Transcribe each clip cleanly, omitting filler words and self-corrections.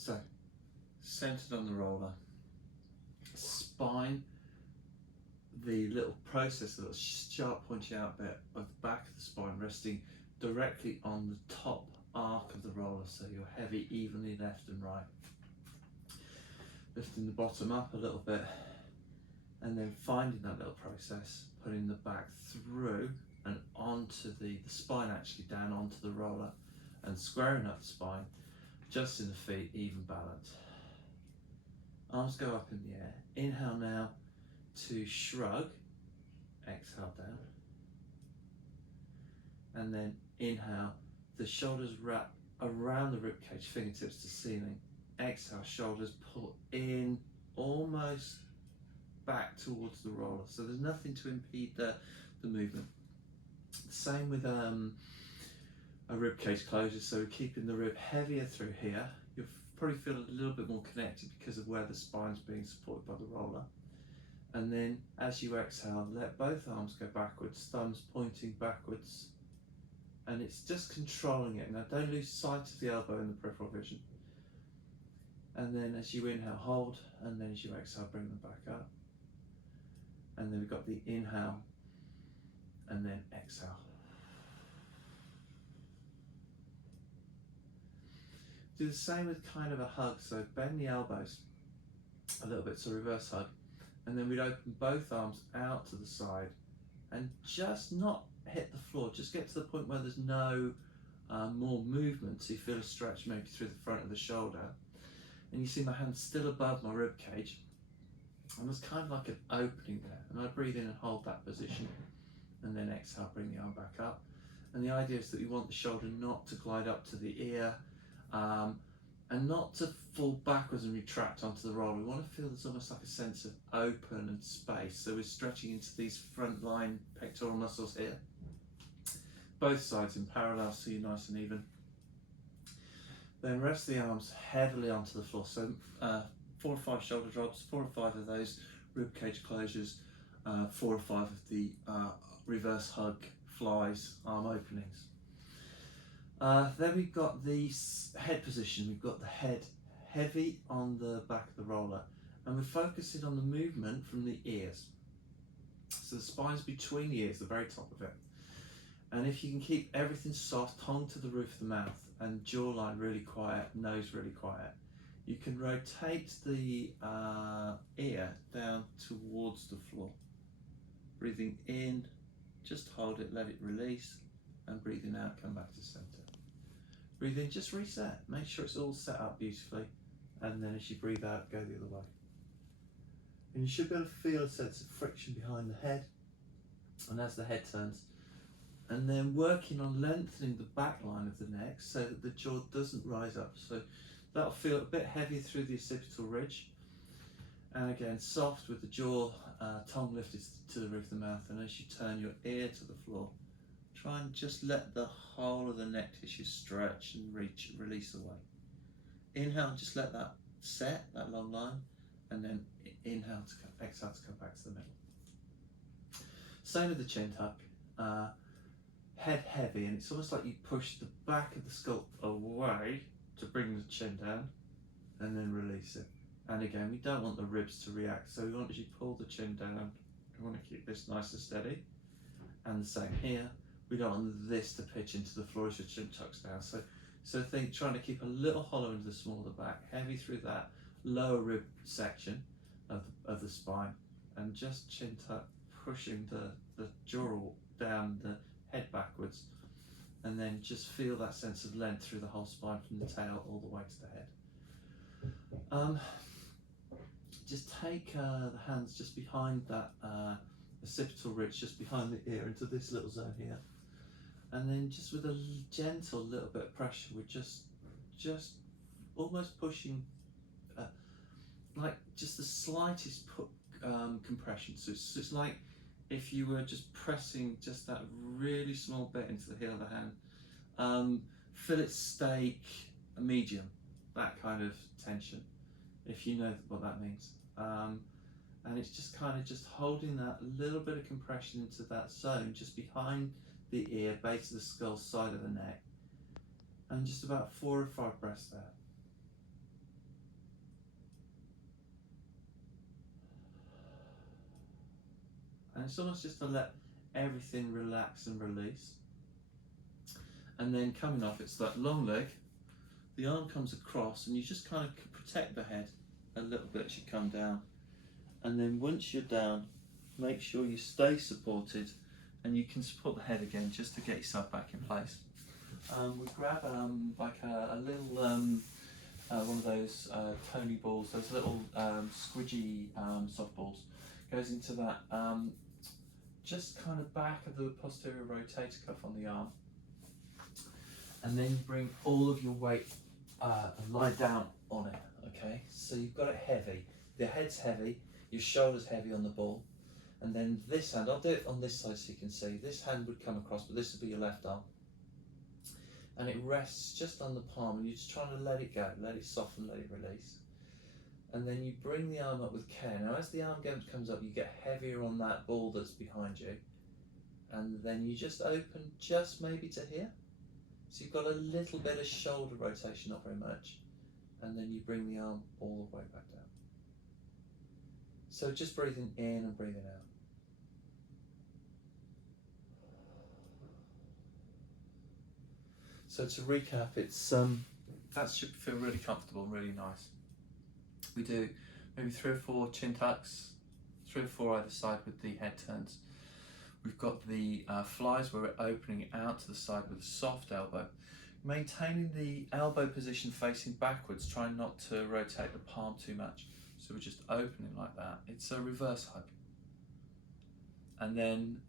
So, centered on the roller, spine, the little process, the little sharp pointy out bit of the back of the spine resting directly on the top arc of the roller, so you're heavy evenly left and right. Lifting the bottom up a little bit, and then finding that little process, putting the back through and onto the spine, actually down onto the roller, and squaring up the spine, just in the feet, even balance. Arms go up in the air. Inhale now to shrug, exhale down. And then inhale, the shoulders wrap around the ribcage, fingertips to ceiling. Exhale, shoulders pull in, almost back towards the roller. So there's nothing to impede the movement. Same with a ribcage closure, so we're keeping the rib heavier through here. You'll probably feel a little bit more connected because of where the spine's being supported by the roller. And then as you exhale, let both arms go backwards, thumbs pointing backwards. And it's just controlling it. Now don't lose sight of the elbow in the peripheral vision. And then as you inhale, hold, and then as you exhale, bring them back up. And then we've got the inhale, and then exhale. Do the same with kind of a hug, so bend the elbows a little bit, so reverse hug. And then we'd open both arms out to the side and just not hit the floor, just get to the point where there's no more movement, so you feel a stretch maybe through the front of the shoulder. And you see my hand still above my rib cage, and there's kind of like an opening there. And I breathe in and hold that position, and then exhale, bring the arm back up. And the idea is that we want the shoulder not to glide up to the ear, and not to fall backwards and retract onto the roller. We want to feel there's almost like a sense of open and space. So we're stretching into these front line pectoral muscles here. Both sides in parallel, so you're nice and even. Then rest the arms heavily onto the floor. So 4 or 5 shoulder drops, 4 or 5 of those rib cage closures, 4 or 5 of the reverse hug flies, arm openings. Then we've got the head position. We've got the head heavy on the back of the roller, and we're focusing on the movement from the ears. So the spine's between the ears, the very top of it. And if you can keep everything soft, tongue to the roof of the mouth, and jawline really quiet, nose really quiet, you can rotate the ear down towards the floor. Breathing in, just hold it, let it release, and breathing out, come back to center. Breathe in, just reset, make sure it's all set up beautifully, and then as you breathe out, go the other way. And you should be able to feel a sense of friction behind the head, and as the head turns, and then working on lengthening the back line of the neck so that the jaw doesn't rise up. So that'll feel a bit heavier through the occipital ridge. And again, soft with the jaw, tongue lifted to the roof of the mouth. And as you turn your ear to the floor, try and just let the whole of the neck tissue stretch and release away. Inhale, just let that set, that long line, and then inhale to come, exhale to come back to the middle. Same with the chin tuck. Head heavy, and it's almost like you push the back of the skull away to bring the chin down, and then release it. And again, we don't want the ribs to react, so we want, as you pull the chin down, we want to keep this nice and steady. And the same here, we don't want this to pitch into the floor as your chin tucks down. So think, trying to keep a little hollow into the small of the back, heavy through that lower rib section of the spine, and just chin tuck, pushing the jaw down, the head backwards, and then just feel that sense of length through the whole spine from the tail all the way to the head. Just take the hands just behind that occipital ridge, just behind the ear, into this little zone here, and then just with a gentle little bit of pressure, we're just almost pushing, like just the slightest compression. So it's like if you were just pressing just that really small bit into the heel of the hand. Fillet steak, medium, that kind of tension, if you know what that means. And it's just kind of just holding that little bit of compression into that zone, just behind the ear, base of the skull, side of the neck, and just about 4 or 5 breaths there. It's almost just to let everything relax and release. And then coming off, it's that long leg, the arm comes across and you just kind of protect the head a little bit as you come down. And then once you're down, make sure you stay supported and you can support the head again just to get yourself back in place. We grab like a little, one of those Tony balls, those little squidgy softballs, goes into that just kind of back of the posterior rotator cuff on the arm. And then you bring all of your weight and lie down on it, okay? So you've got it heavy, the head's heavy, your shoulder's heavy on the ball, and then this hand, I'll do it on this side so you can see, this hand would come across, but this would be your left arm. And it rests just on the palm, and you're just trying to let it go, let it soften, let it release. And then you bring the arm up with care. Now as the arm comes up, you get heavier on that ball that's behind you, and then you just open just maybe to here. So you've got a little bit of shoulder rotation, not very much, and then you bring the arm all the way back down. So just breathing in and breathing out. So to recap, it's that should feel really comfortable and really nice. We do maybe 3 or 4 chin tucks, 3 or 4 either side with the head turns. We've got the flies where we're opening out to the side with a soft elbow. Maintaining the elbow position facing backwards, trying not to rotate the palm too much. So we're just opening like that. It's a reverse hug. And then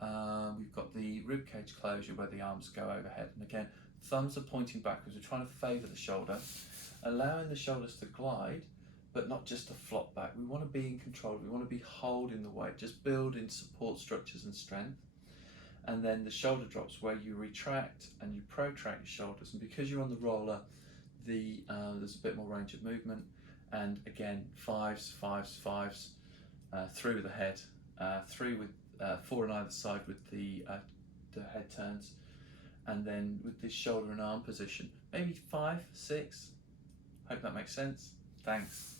we've got the ribcage closure where the arms go overhead. And again, thumbs are pointing backwards. We're trying to favour the shoulder, allowing the shoulders to glide, but not just to flop back. We want to be in control. We want to be holding the weight, just building support structures and strength. And then the shoulder drops where you retract and you protract your shoulders. And because you're on the roller, there's a bit more range of movement. And again, 5s, 5s, 5s, 3 with the head, 3 with 4 on either side with the head turns. And then with this shoulder and arm position, maybe 5, 6. Hope that makes sense. Thanks.